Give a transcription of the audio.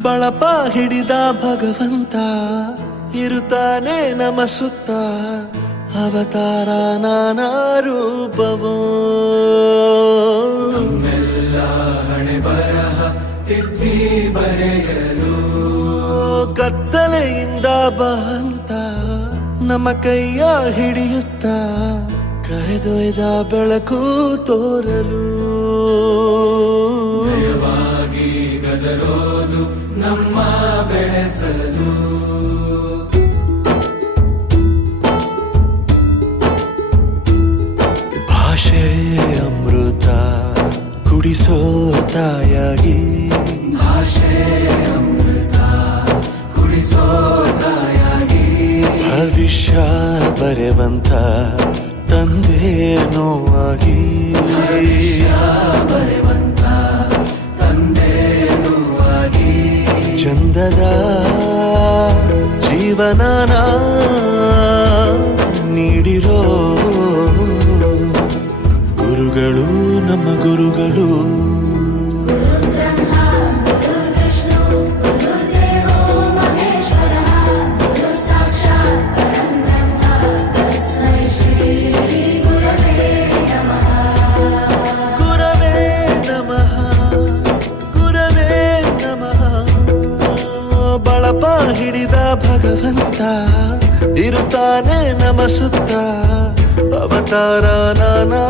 ಬಳಪ ಹಿಡಿದ ಭಗವಂತ ಇರುತ್ತಾನೆ ನಮ ಸುತ್ತ ಅವತಾರ ನಾನಾ ರೂಪವೋ ನಮ್ಮೆಲ್ಲ ಹಣೆ ಬರಹ ತಿದ್ದಿ ಬರೆಯಲು ಕತ್ತಲೆಯಿಂದ ಬಂತ ನಮ್ಮ ಕೈಯ ಹಿಡಿಯುತ್ತ ಕರೆದೊಯ್ದ ಬೆಳಕು ತೋರಲು ನಯವಾಗಿ ಗದರೋದು ನಮ್ಮ ಬೆಳೆಸಲು ಭಾಷೆ ಅಮೃತ ಕುಡಿಸೋ ತಾಯಾಗಿ ಭಾಷೆ ಅಮೃತ ಕುಡಿಸೋ ತಾಯಾಗಿ ಭವಿಷ್ಯ ಬರೆವಂತ ತಂದೆ ನೋವಾಗಿ ಬರೆವಂತ ತಂದೆ ನೋವಾಗಿ ಚಂದದ ಜೀವನನ ನೀಡಿರೋ ಗುರುಗಳು ನಮ್ಮ ಗುರುಗಳು ಗುರವೇ ನಮಃ ಗುರವೇ ನಮಃ ಬಳಪ ಹಿಡಿದ ಭಗವಂತ ಇರುತ್ತಾನೆ ನಮ ಸುತ್ತ ಅವತಾರ ನಾನಾ